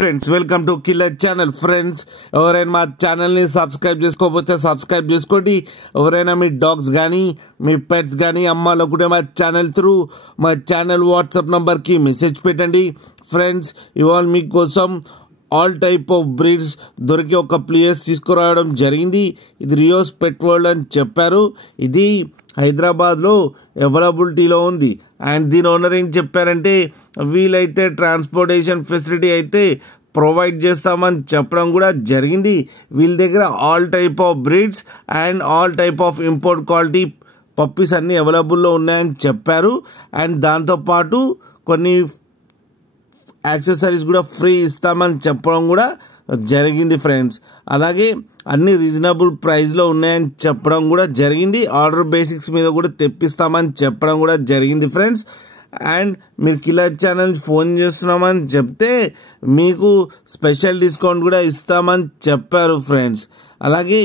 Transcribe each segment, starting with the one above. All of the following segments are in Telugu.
Friends welcome to killer channel. Friends ఎవరైనా మా ఛానల్ని సబ్స్క్రైబ్ చేసుకోకపోతే సబ్స్క్రైబ్ చేసుకోండి. ఎవరైనా మీ డాగ్స్ కానీ మీ పెట్స్ కానీ అమ్మాలనుకుంటే మా ఛానల్ త్రూ మా ఛానల్ వాట్సాప్ నంబర్కి మెసేజ్ పెట్టండి. ఫ్రెండ్స్ ఇవాళ మీకోసం ఆల్ టైప్ ఆఫ్ బ్రీడ్స్ దొరికి ఒక ప్లేయర్స్ తీసుకురావడం జరిగింది. ఇది రియోస్ పెట్ వరల్డ్ అని చెప్పారు. ఇది హైదరాబాద్లో అవైలబిలిటీలో ఉంది. అండ్ దీని ఓనర్ ఏం చెప్పారంటే వీలైతే ట్రాన్స్పోర్టేషన్ ఫెసిలిటీ అయితే ప్రొవైడ్ చేస్తామని చెప్పడం కూడా జరిగింది. వీళ్ళ దగ్గర all type of breeds and all type of import quality puppies అన్నీ అవైలబుల్లో ఉన్నాయని చెప్పారు. అండ్ దాంతోపాటు కొన్ని యాక్సెసరీస్ కూడా ఫ్రీ ఇస్తామని చెప్పడం కూడా జరిగింది ఫ్రెండ్స్. అలాగే అన్ని రీజనబుల్ ప్రైస్లో ఉన్నాయని చెప్పడం కూడా జరిగింది. ఆర్డర్ బేసిక్స్ మీద కూడా తెప్పిస్తామని చెప్పడం కూడా జరిగింది ఫ్రెండ్స్. అండ్ మీరు కిల్లర్ ఛానల్ ఫోన్ చేస్తున్నామని చెప్తే మీకు స్పెషల్ డిస్కౌంట్ కూడా ఇస్తామని చెప్పారు ఫ్రెండ్స్. అలాగే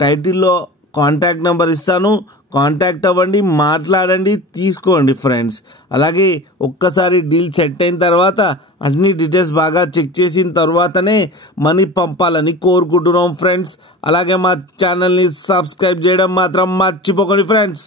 టైటిల్లో కాంటాక్ట్ నెంబర్ ఇస్తాను, కాంటాక్ట్ అవ్వండి, మాట్లాడండి, తీసుకోండి ఫ్రెండ్స్. అలాగే ఒక్కసారి డీల్ సెట్ అయిన తర్వాత అన్ని డీటెయిల్స్ బాగా చెక్ చేసిన తర్వాతనే మనీ పంపాలని కోరుకుంటున్నాం ఫ్రెండ్స్. అలాగే మా ఛానల్ని సబ్స్క్రైబ్ చేయడం మాత్రం మర్చిపోకండి ఫ్రెండ్స్.